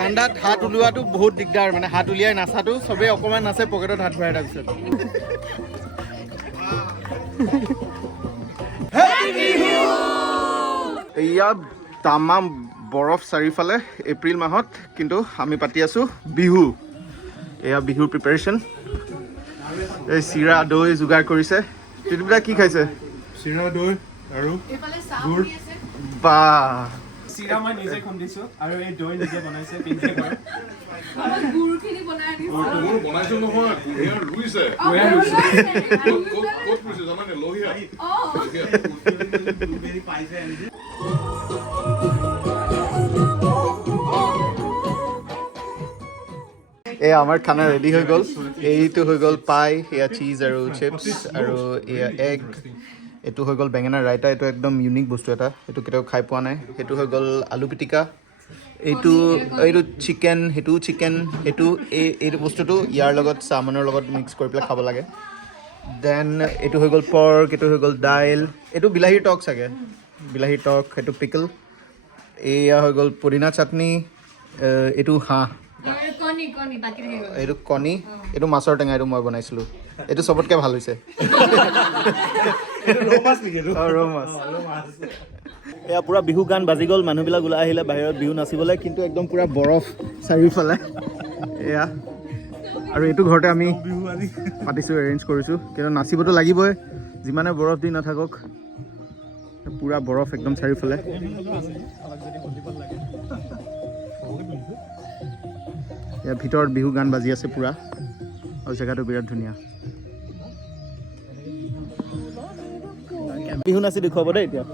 ঠাণ্ডাত হাত উলিওৱাটো বহুত দিগদাৰ মানে হাত উলিয়াই নাচাটো চবেই অকণমান নাচে পকেটত হাত ভৰাই তাৰপিছত এয়া তামাম বৰফ চাৰিওফালে এপ্ৰিল মাহত কিন্তু আমি পাতি আছোঁ বিহু এয়া বিহুৰ প্ৰিপাৰেশ্যন এই চিৰা দৈ যোগাৰ কৰিছে তিনিটা কি খাইছে চিৰা দৈ আৰু গুড় বা চিৰা মই নিজে খুন্দিছো আৰু এই দৈ নিজে বনাইছে পিন্ধে কৰে আমাৰ গুড়খিনি বনাই দিছে গুড় বনাইছো নহয় এয়া ৰুইছে ক'ত ৰুইছে জানানে লোহিয়া ব্লুবেৰী পাইছে এই আমাৰ খানা ৰেডি হৈ গ'ল এইটো হৈ গ'ল পাই এয়া চিজ আৰু চিপছ আৰু এয়া এগ এইটো হৈ গ'ল বেঙেনা ৰাইতা এইটো একদম ইউনিক বস্তু এটা এইটো কেতিয়াও খাই পোৱা নাই সেইটো হৈ গ'ল আলু পিটিকা এইটো চিকেন সেইটো চিকেন সেইটো এইটো বস্তুটো ইয়াৰ লগত চাওমিনৰ লগত মিক্স কৰি পেলাই খাব লাগে দেন এইটো হৈ গ'ল পৰ্ক এইটো হৈ গ'ল দাইল এইটো বিলাহীৰ টক চাগে বিলাহীৰ টক সেইটো পিকল এয়া হৈ গ'ল পুদিনা চাটনি এইটো হাঁহ এইটো কণী এইটো মাছৰ টেঙা এইটো মই বনাইছিলোঁ এইটো চবতকৈ ভাল হৈছে এয়া পূৰা বিহু গান বাজি গ'ল মানুহবিলাক ওলাই আহিলে বাহিৰত বিহু নাচিবলৈ কিন্তু একদম পূৰা বৰফ চাৰিওফালে এয়া আৰু এইটো ঘৰতে আমি পাতিছোঁ এৰেঞ্জ কৰিছোঁ কিন্তু নাচিবতো লাগিবই যিমানে বৰফ দি নাথাকক পূৰা বৰফ একদম চাৰিওফালে ইয়াৰ ভিতৰত বিহু গান বাজি আছে পূৰা আৰু জেগাটো বিৰাট ধুনীয়া বিহু নাচি দেখুৱাব দেই এতিয়া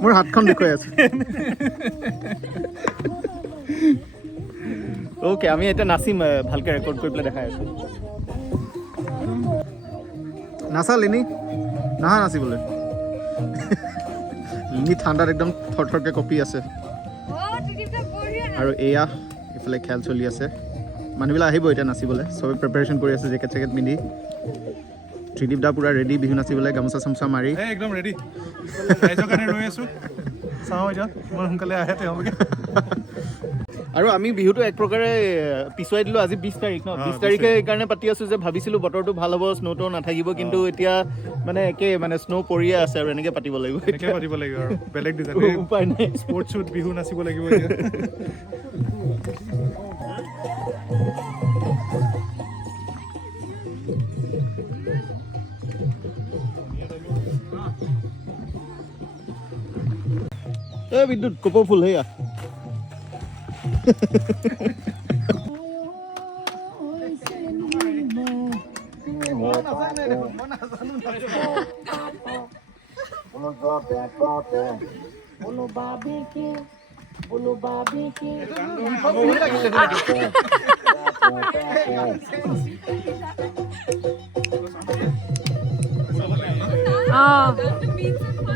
মোৰ হাতখন দেখুৱাই আছো অ'কে আমি এতিয়া নাচিম ভালকৈ ৰেকৰ্ড কৰি পেলাই দেখাই আছো নাচা লিনি নাহা নাচিবলৈ লিনি ঠাণ্ডাত একদম থৰথৰকৈ কঁপি আছে আৰু এয়া এইফালে খেল চলি আছে মানুহবিলাক আহিব এতিয়া নাচিবলৈ চবে প্ৰিপাৰেশ্যন কৰি আছে জেকেট চেকেট পিন্ধি ত্ৰিদীপ দা পুৰা ৰেডি বিহু নাচিবলৈ গামোচা চামোচা মাৰি একদম ৰেডি ৰাইজৰ কাৰণে ৰৈ আছো চাওঁ এতিয়া মই সোনকালে আহে তেওঁলোকে আৰু আমি বিহুটো এক প্ৰকাৰে পিছুৱাই দিলোঁ আজি 20 তাৰিখ ন 20 তাৰিখে এইকাৰণে পাতি আছোঁ যে ভাবিছিলোঁ বতৰটো ভাল হ'ব স্ন'টো নাথাকিব কিন্তু এতিয়া মানে একে মানে স্ন' পৰিয়ে আছে আৰু এনেকৈ পাতিব লাগিব এনেকৈ পাতিব লাগিব আৰু বেলেগ ডিজাইন উপায় নাই স্পৰ্টছ শ্বুট বিহু নাচিব লাগিব এতিয়া এই বিদ্যুৎ কপৌ ফুল সেয়া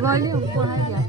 ভলিউম বঢ়াই দিয়া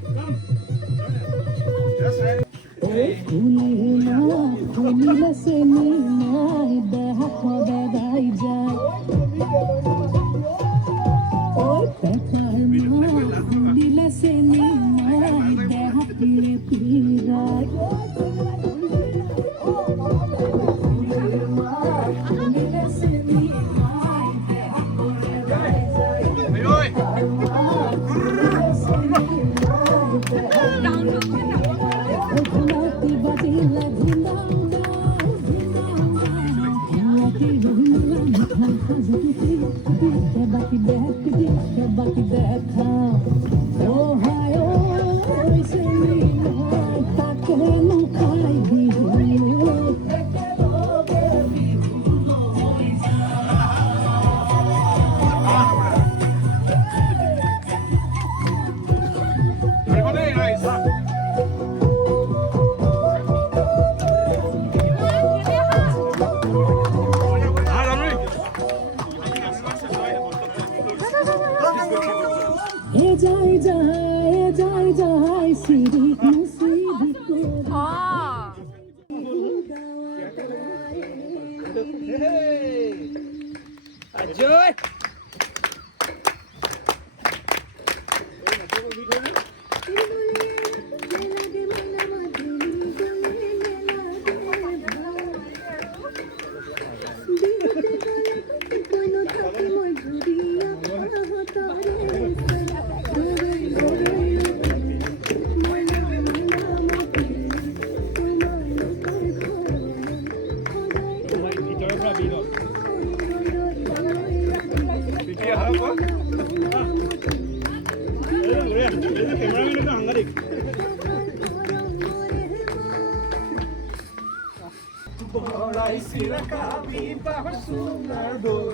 বৰাই চিৰাকাবি বাহৰ সুন্দৰ দৈ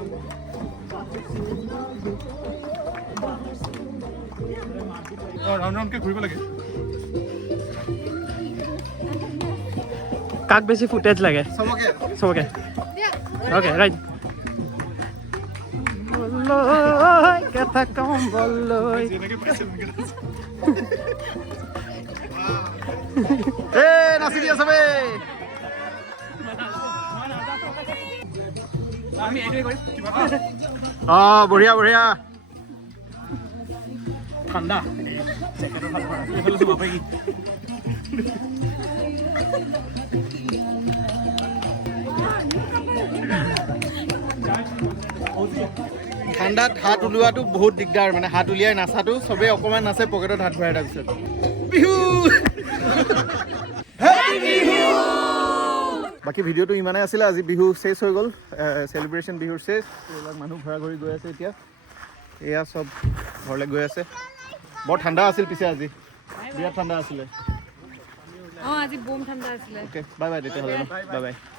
ৰাউণ্ডকে ঘূৰিব লাগে কাক বেছি ফুটেজ লাগে চবকে চবকে অ'কে ৰাইট কথা কম বললৈ যেনেকৈ পাইছে এ নাচি দিয়া চবে আমি এইটোৱে কৰিম অ বঢ়িয়া বঢ়িয়া ঠাণ্ডা এইফালে চোৱা পাই কি ঠাণ্ডাত হাত ওলোৱাটো বহুত দিগদাৰ মানে হাত উলিয়াই নাচাটো চবেই অকণমান নাচে পকেটত হাত ভৰাই তাৰপিছত বিহু বাকী ভিডিঅ'টো ইমানেই আছিলে আজি বিহু শেষ হৈ গ'ল চেলিব্ৰেশ্যন বিহুৰ শেষ এইবিলাক মানুহ ঘৰা ঘৰি গৈ আছে এতিয়া এয়া চব ঘৰলৈ গৈ আছে বৰ ঠাণ্ডা আছিল পিছে আজি বিৰাট ঠাণ্ডা আছিলে আজি বম ঠাণ্ডা আছিলে অ'কে বাই বাই তেতিয়াহ'লে বাই বাই